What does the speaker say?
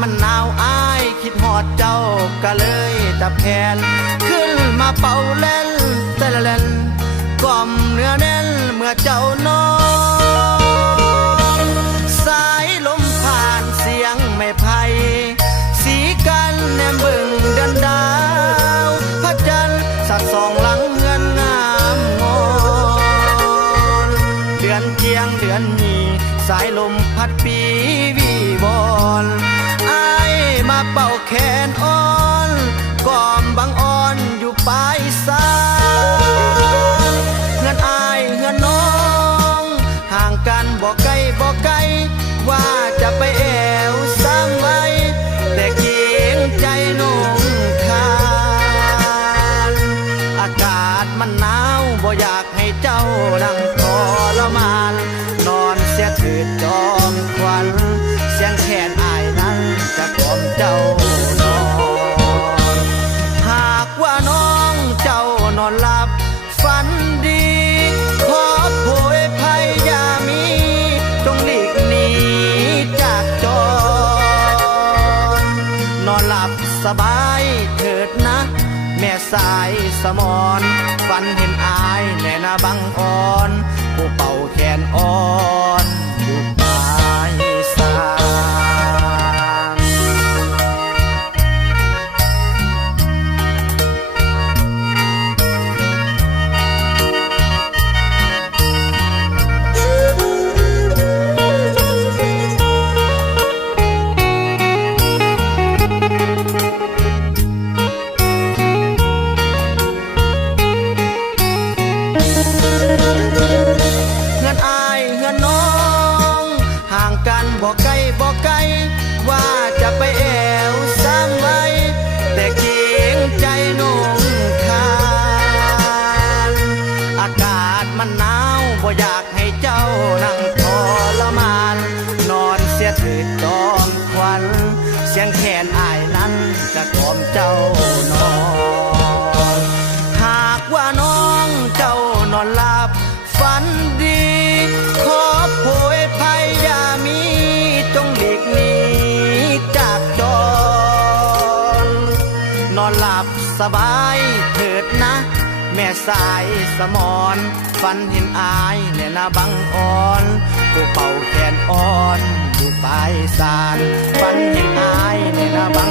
มันหนาวอายคิดฮอดเจ้าก็เลยจับแขนขึ้นมาเป่าเล่นแต่ละเล่นกล่อมเนื้อแน่นเมื่อเจ้านอนสายลมผ่านเสียงไม่ไผ่สีกันแนมบึงเดินดาวพระจันทร์สักสองหลังเงินงามงอนเดือนเกียงเดือนนี้สายลมพัดปีวีวอนอายมาเป่าแขนอ่อนกอมบางอ่อนอยู่ปลายสายเงินอายเงินน้องห่างกันบ่ไกลบ่ไกลว่าจะไปแอวซ้ำไว้แต่เกียงใจน้องขาดอากาศมันหนาวบ่อยากให้เจ้านั่งทรมานนอนเสียถือจอมควันเสียงแขนอายนั้นจะกล่อมเจ้านอนหากว่าน้องเจ้านอนหลับฝันดีขอโพยภัยอย่ามีจงหลีกหนีจากจรนอนหลับสบายเถิดนะแม่สายสมอนฝันเห็นอายแน่นาบังอ่อนผู้เป่าแขนอ่อนอยู่ปลายสายบ่ไกลบ่ไกลว่าจะไปแอวซ้ำไว้แต่เกียงใจน้องขาดอากาศมันหนาวบ่อยากให้เจ้านั่งทรมานนอนเสียถือจอมควันเสียงแขนอายนั้นจะกล่อมเจ้านอนหากว่าน้องเจ้านอนหลับฝันดีขอโพยภัยอย่ามีจงหลีกหนีจากจรนอนหลับสบายเถิดนะแม่สายสมอนฝันเห็นอายแน่นาบังอ่อนผู้เป่าแขนอ่อนอยู่ปลายสานฝันเห็นอายแน่นาบัง